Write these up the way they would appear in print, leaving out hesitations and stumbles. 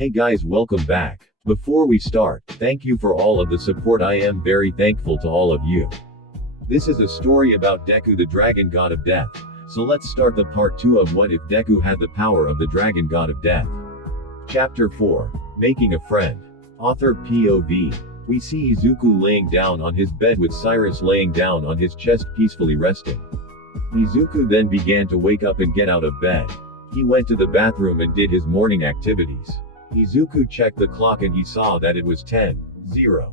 Hey guys, welcome back. Before we start, thank you for all of the support. I am very thankful to all of you. This is a story about Deku, the dragon god of death. So let's start the part 2 of what if Deku had the power of the dragon god of death. Chapter 4. Making a friend. Author POV. We see Izuku laying down on his bed with Cyrus laying down on his chest peacefully resting. Izuku then began to wake up and get out of bed. He went to the bathroom and did his morning activities. Izuku checked the clock and he saw that it was 10:00.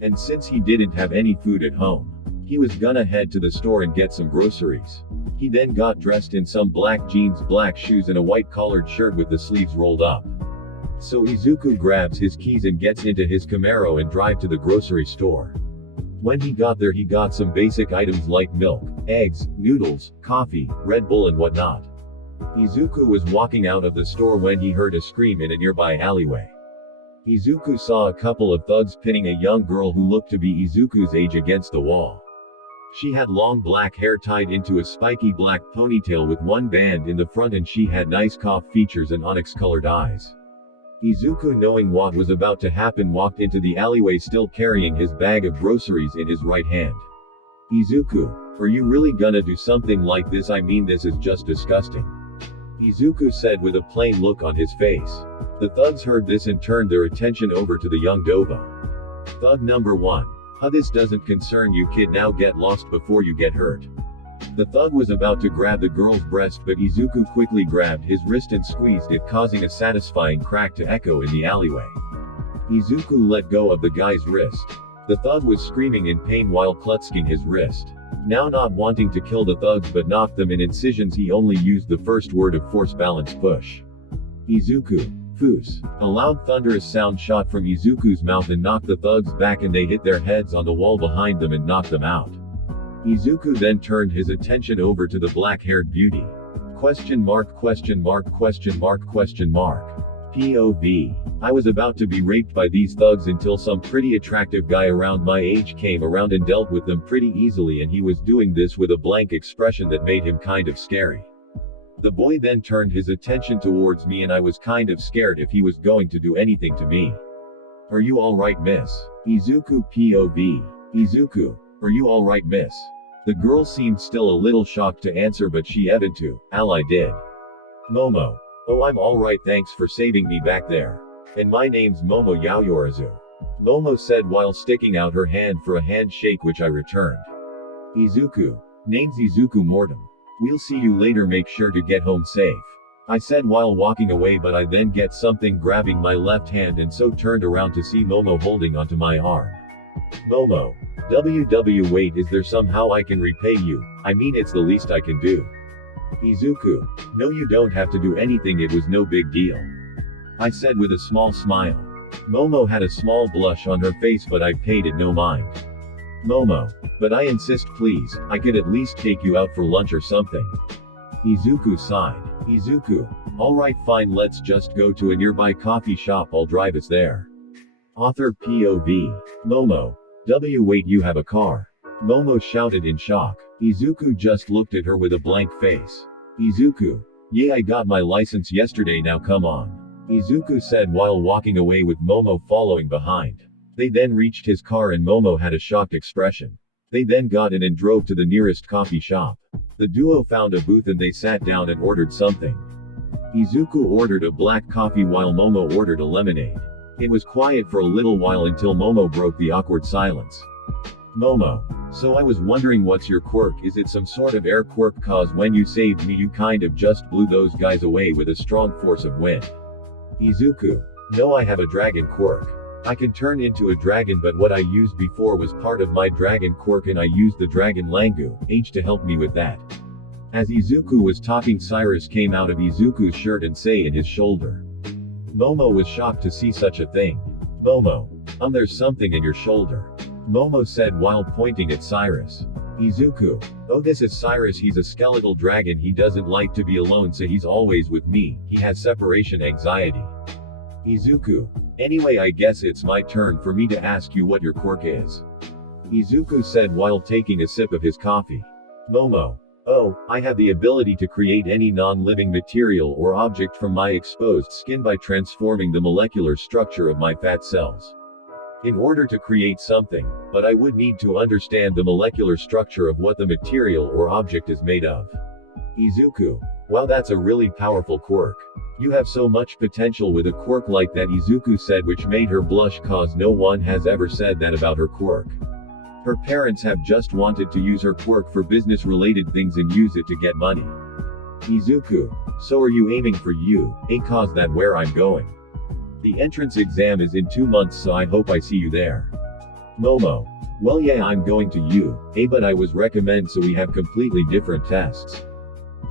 And since he didn't have any food at home, he was gonna head to the store and get some groceries. He then got dressed in some black jeans, black shoes and a white collared shirt with the sleeves rolled up. So Izuku grabs his keys and gets into his Camaro and drive to the grocery store. When he got there he got some basic items like milk, eggs, noodles, coffee, Red Bull and whatnot. Izuku was walking out of the store when he heard a scream in a nearby alleyway. Izuku saw a couple of thugs pinning a young girl who looked to be Izuku's age against the wall. She had long black hair tied into a spiky black ponytail with one band in the front and she had nice cough features and onyx-colored eyes. Izuku, knowing what was about to happen, walked into the alleyway still carrying his bag of groceries in his right hand. Izuku, are you really gonna do something like this? I mean, this is just disgusting. Izuku said with a plain look on his face. The thugs heard this and turned their attention over to the young Dova. Thug number 1. Huh, this doesn't concern you, kid, now get lost before you get hurt. The thug was about to grab the girl's breast, but Izuku quickly grabbed his wrist and squeezed it, causing a satisfying crack to echo in the alleyway. Izuku let go of the guy's wrist. The thug was screaming in pain while clutching his wrist. Now, not wanting to kill the thugs but knock them in incisions, he only used the first word of force, balance, push. Izuku. Foos. A loud thunderous sound shot from Izuku's mouth and knocked the thugs back and they hit their heads on the wall behind them and knocked them out. Izuku then turned his attention over to the black-haired beauty. POV. I was about to be raped by these thugs until some pretty attractive guy around my age came around and dealt with them pretty easily, and he was doing this with a blank expression that made him kind of scary. The boy then turned his attention towards me and I was kind of scared if he was going to do anything to me. Are you alright, miss? Izuku. POV. Izuku. Are you alright, miss? The girl seemed still a little shocked to answer, but she evidently to ally did. Momo. Oh, I'm alright, thanks for saving me back there. And my name's Momo Yaoyorazu. Momo said while sticking out her hand for a handshake, which I returned. Izuku. Name's Izuku Mortem. We'll see you later, make sure to get home safe. I said while walking away, but I then get something grabbing my left hand and so turned around to see Momo holding onto my arm. Momo. Wait, is there somehow I can repay you? I mean, it's the least I can do. Izuku. No, you don't have to do anything, it was no big deal. I said with a small smile. Momo had a small blush on her face, but I paid it no mind. Momo. But I insist, please, I could at least take you out for lunch or something. Izuku sighed. Izuku. Alright, fine, let's just go to a nearby coffee shop, I'll drive us there. Author POV. Momo. Wait, you have a car? Momo shouted in shock. Izuku just looked at her with a blank face. Izuku. Yeah, I got my license yesterday, now come on. Izuku said while walking away with Momo following behind. They then reached his car and Momo had a shocked expression. They then got in and drove to the nearest coffee shop. The duo found a booth and they sat down and ordered something. Izuku ordered a black coffee while Momo ordered a lemonade. It was quiet for a little while until Momo broke the awkward silence. Momo. So I was wondering, what's your quirk? Is it some sort of air quirk? Cause when you saved me you kind of just blew those guys away with a strong force of wind. Izuku. No, I have a dragon quirk. I can turn into a dragon, but what I used before was part of my dragon quirk and I used the dragon language to help me with that. As Izuku was talking, Cyrus came out of Izuku's shirt and say in his shoulder. Momo was shocked to see such a thing. Momo. There's something in your shoulder. Momo said while pointing at Cyrus. Izuku. Oh, this is Cyrus, he's a skeletal dragon, he doesn't like to be alone so he's always with me, he has separation anxiety. Izuku. Anyway, I guess it's my turn for me to ask you what your quirk is. Izuku said while taking a sip of his coffee. Momo. Oh, I have the ability to create any non-living material or object from my exposed skin by transforming the molecular structure of my fat cells. In order to create something, but I would need to understand the molecular structure of what the material or object is made of. Izuku. Wow, that's a really powerful quirk. You have so much potential with a quirk like that, Izuku said, which made her blush cause no one has ever said that about her quirk. Her parents have just wanted to use her quirk for business related things and use it to get money. Izuku. So are you aiming for cause that where I'm going? The entrance exam is in 2 months, so I hope I see you there. Momo. Well, yeah, I'm going to but I was recommend, so we have completely different tests.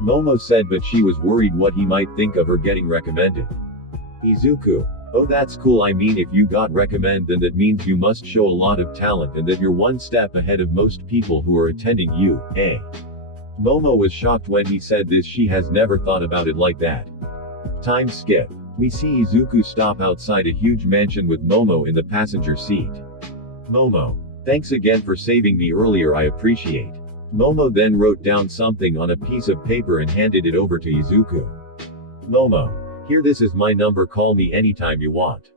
Momo said, but she was worried what he might think of her getting recommended. Izuku. Oh, that's cool. I mean, if you got recommend, then that means you must show a lot of talent and that you're one step ahead of most people who are attending Momo was shocked when he said this. She has never thought about it like that. Time skip. We see Izuku stop outside a huge mansion with Momo in the passenger seat. Momo. Thanks again for saving me earlier, I appreciate. Momo then wrote down something on a piece of paper and handed it over to Izuku. Momo. Here, this is my number, call me anytime you want.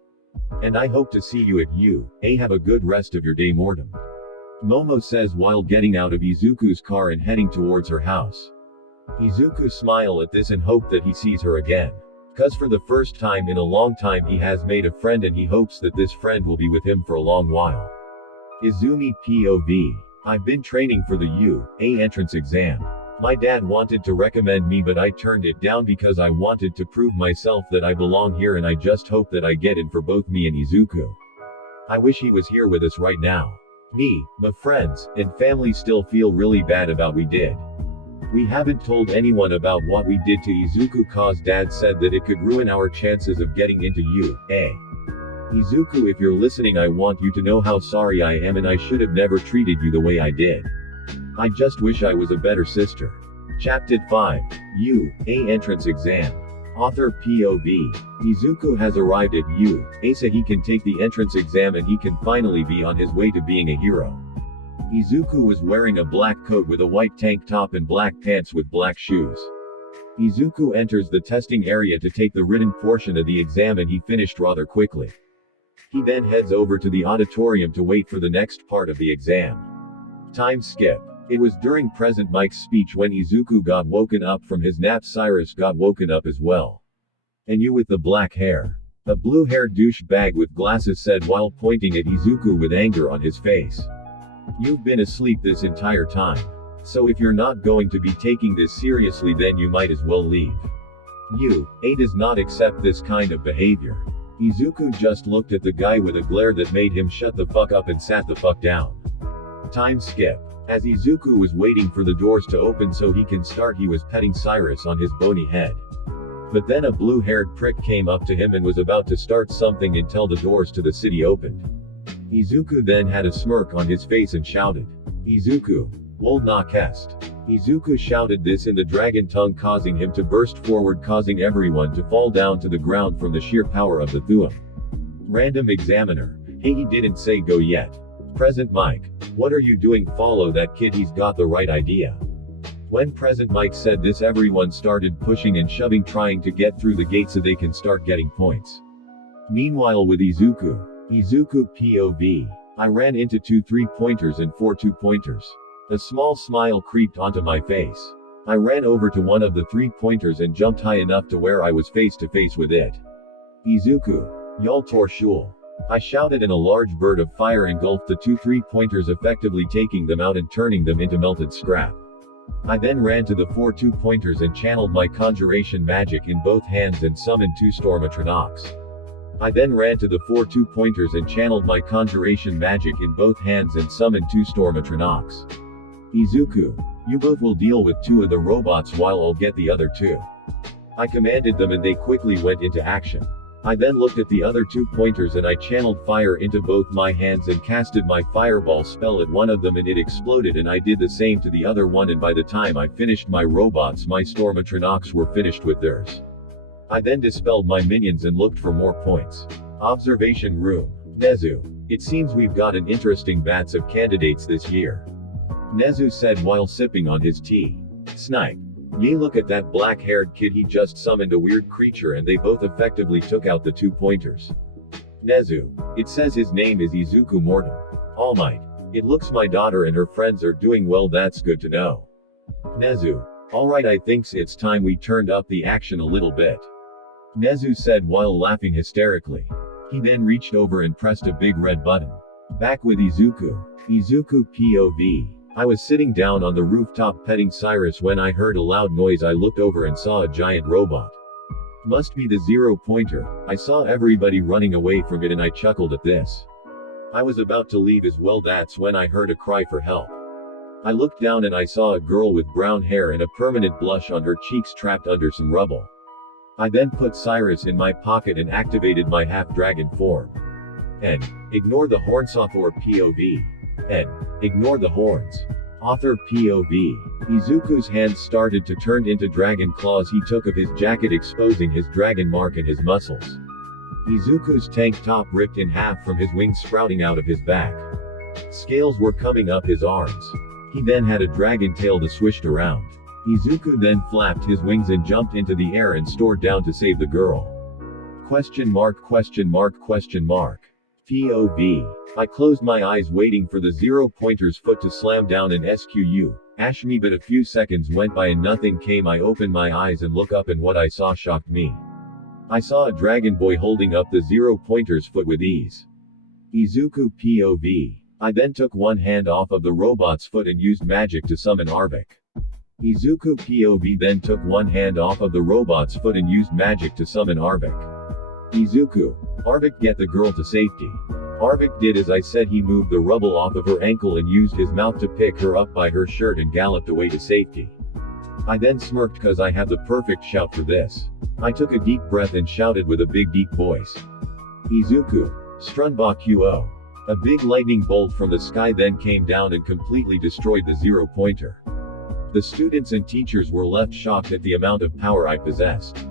And I hope to see you at have a good rest of your day, Mortem. Momo says while getting out of Izuku's car and heading towards her house. Izuku smile at this and hope that he sees her again. Cause for the first time in a long time he has made a friend and he hopes that this friend will be with him for a long while. Izumi POV. I've been training for the entrance exam. My dad wanted to recommend me, but I turned it down because I wanted to prove myself that I belong here, and I just hope that I get in for both me and Izuku. I wish he was here with us right now. Me, my friends, and family still feel really bad about we did. We haven't told anyone about what we did to Izuku cause dad said that it could ruin our chances of getting into Izuku, if you're listening, I want you to know how sorry I am and I should have never treated you the way I did. I just wish I was a better sister. Chapter 5. Entrance Exam. Author POV. Izuku has arrived at so he can take the entrance exam and he can finally be on his way to being a hero. Izuku was wearing a black coat with a white tank top and black pants with black shoes. Izuku enters the testing area to take the written portion of the exam and he finished rather quickly. He then heads over to the auditorium to wait for the next part of the exam. Time skip. It was during President Mike's speech when Izuku got woken up from his nap. Cyrus got woken up as well. And you with the black hair. A blue-haired douchebag with glasses said while pointing at Izuku with anger on his face. You've been asleep this entire time. So if you're not going to be taking this seriously, then you might as well leave. Does not accept this kind of behavior. Izuku just looked at the guy with a glare that made him shut the fuck up and sat the fuck down. Time skip. As Izuku was waiting for the doors to open so he can start, he was petting Cyrus on his bony head. But then a blue-haired prick came up to him and was about to start something until the doors to the city opened. Izuku then had a smirk on his face and shouted, Izuku, wold na kest. Izuku shouted this in the dragon tongue, causing him to burst forward, causing everyone to fall down to the ground from the sheer power of the Thuum. Random examiner. Hey, he didn't say go yet. Present Mike. What are you doing? Follow that kid, he's got the right idea. When Present Mike said this, everyone started pushing and shoving, trying to get through the gate so they can start getting points. Meanwhile with Izuku POV. I ran into 2 3-pointers and 4 2-pointers. A small smile creeped onto my face. I ran over to one of the 3-pointers and jumped high enough to where I was face to face with it. Izuku. Y'all tor shul. I shouted, and a large bird of fire engulfed the 2 3-pointers, effectively taking them out and turning them into melted scrap. I then ran to the 4 2-pointers and channeled my conjuration magic in both hands and summoned 2 Stormatronox. I then ran to the 4 2-pointers and channeled my conjuration magic in both hands and summoned 2 Stormatronox. Izuku, you both will deal with 2 of the robots while I'll get the other 2. I commanded them and they quickly went into action. I then looked at the other 2 pointers and I channeled fire into both my hands and casted my fireball spell at one of them and it exploded, and I did the same to the other one, and by the time I finished my robots, my Stormatronox were finished with theirs. I then dispelled my minions and looked for more points. Observation room. Nezu. It seems we've got an interesting batch of candidates this year. Nezu said while sipping on his tea. Snipe. Yay, look at that black-haired kid, he just summoned a weird creature and they both effectively took out the 2 pointers. Nezu. It says his name is Izuku Mortem. All Might. It looks my daughter and her friends are doing well, that's good to know. Nezu. Alright, I thinks it's time we turned up the action a little bit. Nezu said while laughing hysterically. He then reached over and pressed a big red button. Back with Izuku. Izuku POV. I was sitting down on the rooftop petting Cyrus when I heard a loud noise. I looked over and saw a giant robot. Must be the 0-pointer. I saw everybody running away from it and I chuckled at this. I was about to leave as well, that's when I heard a cry for help. I looked down and I saw a girl with brown hair and a permanent blush on her cheeks trapped under some rubble. I then put Cyrus in my pocket and activated my half-dragon form. N. Ignore the horns. Author POV. N. Ignore the horns. Author POV. Izuku's hands started to turn into dragon claws. He took off his jacket, exposing his dragon mark and his muscles. Izuku's tank top ripped in half from his wings sprouting out of his back. Scales were coming up his arms. He then had a dragon tail that swished around. Izuku then flapped his wings and jumped into the air and soared down to save the girl. Question mark, question mark, question mark. POV. I closed my eyes waiting for the 0-pointer's foot to slam down and ash me, but a few seconds went by and nothing came. I opened my eyes and looked up and what I saw shocked me. I saw a dragon boy holding up the 0-pointer's foot with ease. Izuku POV. I then took one hand off of the robot's foot and used magic to summon Arvik. Izuku POV then took one hand off of the robot's foot and used magic to summon Arvik. Izuku. Arvik, get the girl to safety. Arvik did as I said. He moved the rubble off of her ankle and used his mouth to pick her up by her shirt and galloped away to safety. I then smirked cause I had the perfect shout for this. I took a deep breath and shouted with a big deep voice. Izuku. Strunba QO. A big lightning bolt from the sky then came down and completely destroyed the 0-pointer. The students and teachers were left shocked at the amount of power I possessed.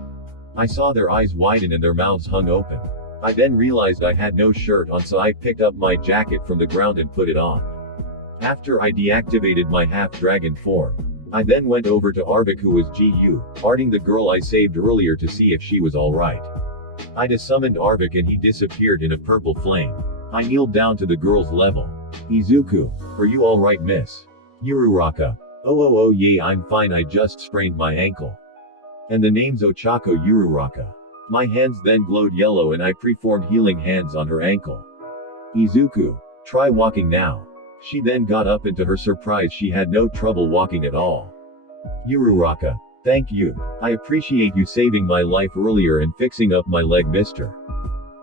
I saw their eyes widen and their mouths hung open. I then realized I had no shirt on, so I picked up my jacket from the ground and put it on. After I deactivated my half-dragon form, I then went over to Arvik, who was guarding the girl I saved earlier, to see if she was alright. I desummoned Arvik and he disappeared in a purple flame. I kneeled down to the girl's level. Izuku. Are you alright, miss? Uraraka. Oh yeah, I'm fine, I just sprained my ankle. And the name's Ochako Uraraka. My hands then glowed yellow and I performed healing hands on her ankle. Izuku. Try walking now. She then got up and to her surprise she had no trouble walking at all. Uraraka. Thank you. I appreciate you saving my life earlier and fixing up my leg, mister.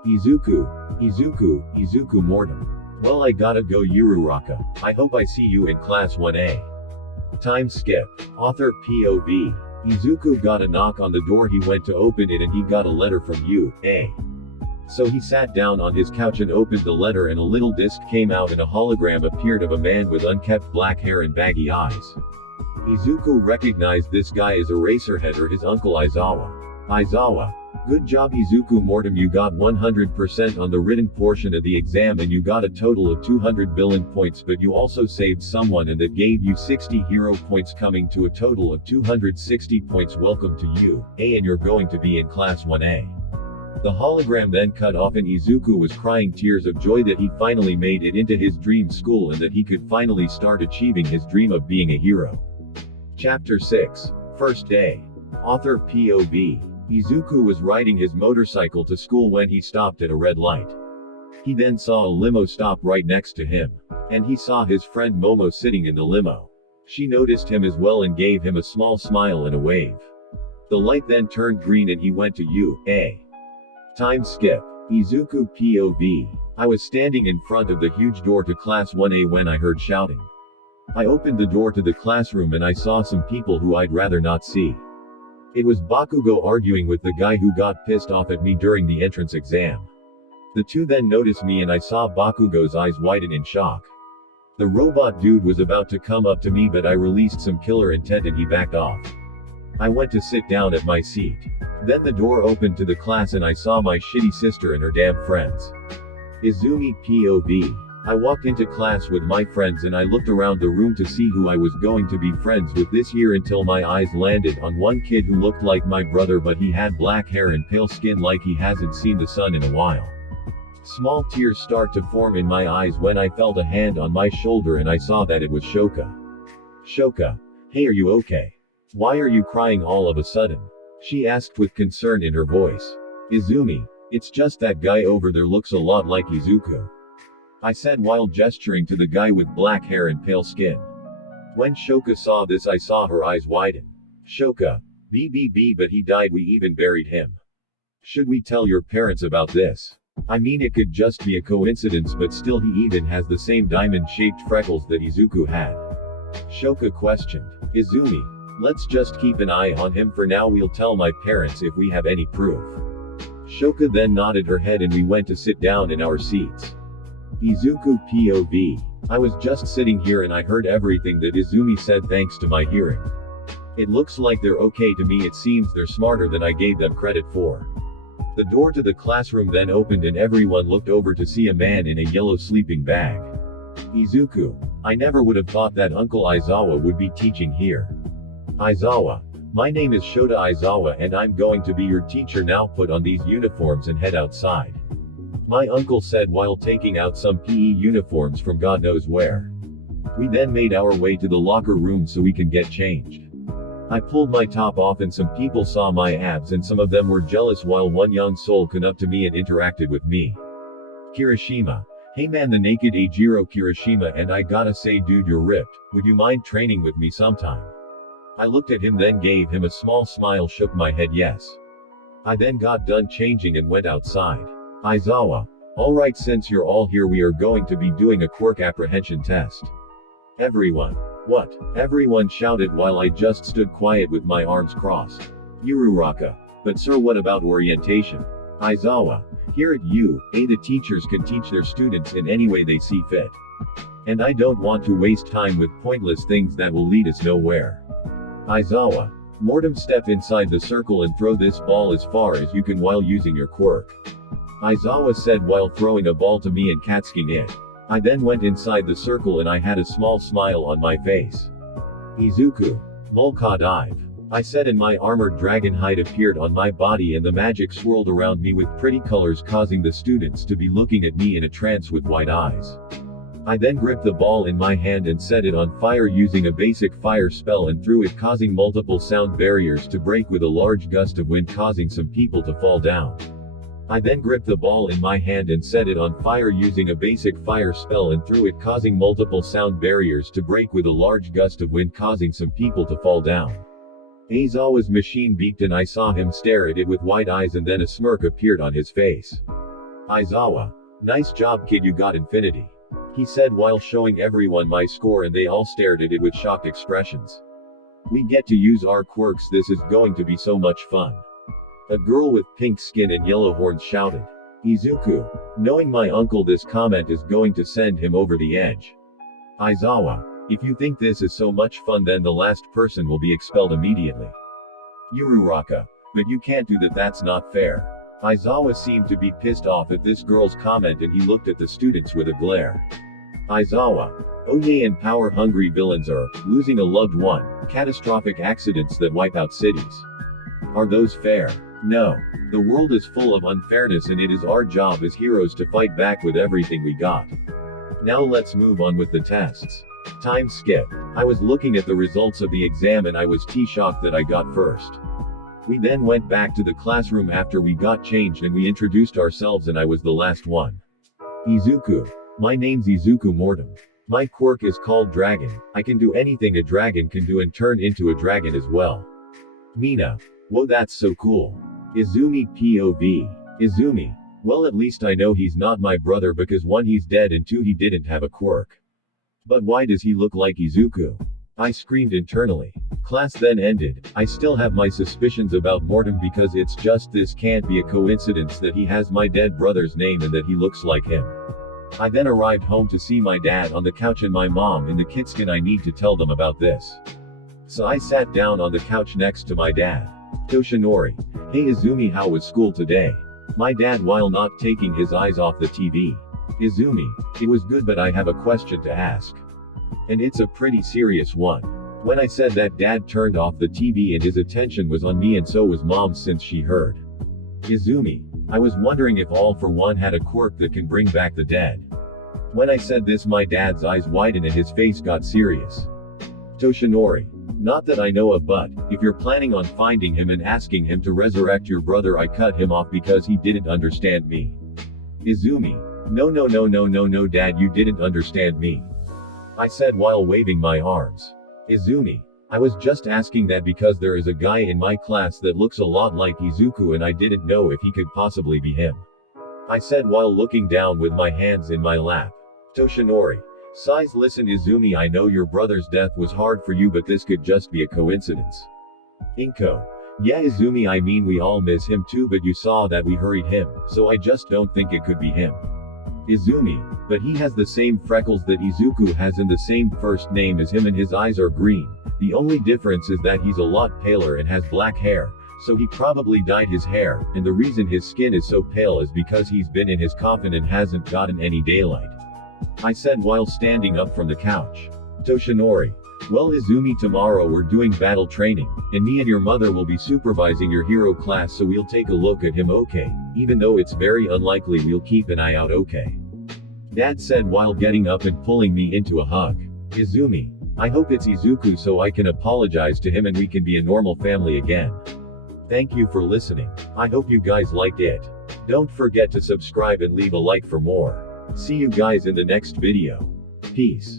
Izuku. Izuku Mortem. Well, I gotta go, Uraraka. I hope I see you in class 1A. Time skip. Author POV. Izuku got a knock on the door. He went to open it and he got a letter from U.A. So he sat down on his couch and opened the letter and a little disc came out and a hologram appeared of a man with unkempt black hair and baggy eyes. Izuku recognized this guy as Eraserhead, or his uncle Aizawa. Aizawa. Good job, Izuku Mortem, you got 100% on the written portion of the exam and you got a total of 200 villain points, but you also saved someone and that gave you 60 hero points, coming to a total of 260 points. Welcome to U.A. and you're going to be in class 1A. The hologram then cut off and Izuku was crying tears of joy that he finally made it into his dream school and that he could finally start achieving his dream of being a hero. Chapter 6. First Day. Author POV. Izuku was riding his motorcycle to school when he stopped at a red light. He then saw a limo stop right next to him. And he saw his friend Momo sitting in the limo. She noticed him as well and gave him a small smile and a wave. The light then turned green and he went to U.A. Time skip. Izuku POV. I was standing in front of the huge door to class 1A when I heard shouting. I opened the door to the classroom and I saw some people who I'd rather not see. It was Bakugo arguing with the guy who got pissed off at me during the entrance exam. The two then noticed me and I saw Bakugo's eyes widen in shock. The robot dude was about to come up to me, but I released some killer intent and he backed off. I went to sit down at my seat. Then the door opened to the class and I saw my shitty sister and her damn friends. Izumi POV. I walked into class with my friends and I looked around the room to see who I was going to be friends with this year until my eyes landed on one kid who looked like my brother, but he had black hair and pale skin like he hasn't seen the sun in a while. Small tears start to form in my eyes when I felt a hand on my shoulder and I saw that it was Shoka. Shoka. Hey, are you okay? Why are you crying all of a sudden? She asked with concern in her voice. Izumi, it's just that guy over there looks a lot like Izuku, I said while gesturing to the guy with black hair and pale skin. When Shoka saw this, I saw her eyes widen. Shoka. BBB, but he died, we even buried him. Should we tell your parents about this? I mean, it could just be a coincidence, but still he even has the same diamond-shaped freckles that Izuku had. Shoka questioned. Izumi. Let's just keep an eye on him for now, we'll tell my parents if we have any proof. Shoka then nodded her head and we went to sit down in our seats. Izuku POV. I was just sitting here and I heard everything that Izumi said thanks to my hearing. It looks like they're okay to me, it seems they're smarter than I gave them credit for. The door to the classroom then opened and everyone looked over to see a man in a yellow sleeping bag. Izuku. I never would have thought that Uncle Aizawa would be teaching here. Aizawa. My name is Shota Aizawa and I'm going to be your teacher now, put on these uniforms and head outside. My uncle said while taking out some PE uniforms from God knows where. We then made our way to the locker room so we can get changed. I pulled my top off and some people saw my abs and some of them were jealous while one young soul came up to me and interacted with me. Kirishima. Hey man, the naked Eijiro Kirishima, and I gotta say dude, you're ripped, would you mind training with me sometime? I looked at him then gave him a small smile, shook my head yes. I then got done changing and went outside. Aizawa. Alright, since you're all here we are going to be doing a quirk apprehension test. Everyone. What? Everyone shouted while I just stood quiet with my arms crossed. Uraraka. But sir, what about orientation? Aizawa. Here at UA the teachers can teach their students in any way they see fit. And I don't want to waste time with pointless things that will lead us nowhere. Aizawa. Mortem, step inside the circle and throw this ball as far as you can while using your quirk. Aizawa said while throwing a ball to me and catching it. I then went inside the circle and I had a small smile on my face. Izuku. Mulka dive. I said and my armored dragon hide appeared on my body and the magic swirled around me with pretty colors, causing the students to be looking at me in a trance with wide eyes. I then gripped the ball in my hand and set it on fire using a basic fire spell and threw it, causing multiple sound barriers to break with a large gust of wind, causing some people to fall down. I then gripped the ball in my hand and set it on fire using a basic fire spell and threw it, causing multiple sound barriers to break with a large gust of wind, causing some people to fall down. Aizawa's machine beeped and I saw him stare at it with wide eyes and then a smirk appeared on his face. Aizawa. Nice job kid, you got infinity. He said while showing everyone my score and they all stared at it with shocked expressions. We get to use our quirks, this is going to be so much fun. A girl with pink skin and yellow horns shouted. Izuku. Knowing my uncle, this comment is going to send him over the edge. Aizawa. If you think this is so much fun then the last person will be expelled immediately. Uraraka. But you can't do that, that's not fair. Aizawa seemed to be pissed off at this girl's comment and he looked at the students with a glare. Aizawa. Oh yeah, and power-hungry villains are losing a loved one, catastrophic accidents that wipe out cities. Are those fair? No. The world is full of unfairness and it is our job as heroes to fight back with everything we got. Now let's move on with the tests. Time skip. I was looking at the results of the exam and I was shocked that I got first. We then went back to the classroom after we got changed and we introduced ourselves and I was the last one. Izuku. My name's Izuku Mortem. My quirk is called Dragon. I can do anything a dragon can do and turn into a dragon as well. Mina. Whoa, that's so cool. Izumi POV. Izumi. Well, at least I know he's not my brother because 1 he's dead and 2 he didn't have a quirk. But why does he look like Izuku? I screamed internally. Class then ended. I still have my suspicions about Mortem because it's just this can't be a coincidence that he has my dead brother's name and that he looks like him. I then arrived home to see my dad on the couch and my mom in the kitchen. I need to tell them about this. So I sat down on the couch next to my dad. Toshinori. Hey Izumi, how was school today? My dad while not taking his eyes off the TV. Izumi, it was good but I have a question to ask. And it's a pretty serious one. When I said that dad turned off the TV and his attention was on me and so was mom's since she heard. Izumi, I was wondering if All for One had a quirk that can bring back the dead. When I said this my dad's eyes widened and his face got serious. Toshinori. Not that I know of but, if you're planning on finding him and asking him to resurrect your brother I cut him off because he didn't understand me. Izumi. No dad you didn't understand me. I said while waving my arms. Izumi. I was just asking that because there is a guy in my class that looks a lot like Izuku and I didn't know if he could possibly be him. I said while looking down with my hands in my lap. Toshinori. Sighs listen Izumi I know your brother's death was hard for you but this could just be a coincidence. Inko. Yeah Izumi I mean we all miss him too but you saw that we hurried him, so I just don't think it could be him. Izumi. But he has the same freckles that Izuku has and the same first name as him and his eyes are green. The only difference is that he's a lot paler and has black hair, so he probably dyed his hair, and the reason his skin is so pale is because he's been in his coffin and hasn't gotten any daylight. I said while standing up from the couch. Toshinori. Well Izumi tomorrow we're doing battle training, and me and your mother will be supervising your hero class so we'll take a look at him okay, even though it's very unlikely we'll keep an eye out okay. Dad said while getting up and pulling me into a hug. Izumi. I hope it's Izuku so I can apologize to him and we can be a normal family again. Thank you for listening. I hope you guys liked it. Don't forget to subscribe and leave a like for more. See you guys in the next video. Peace.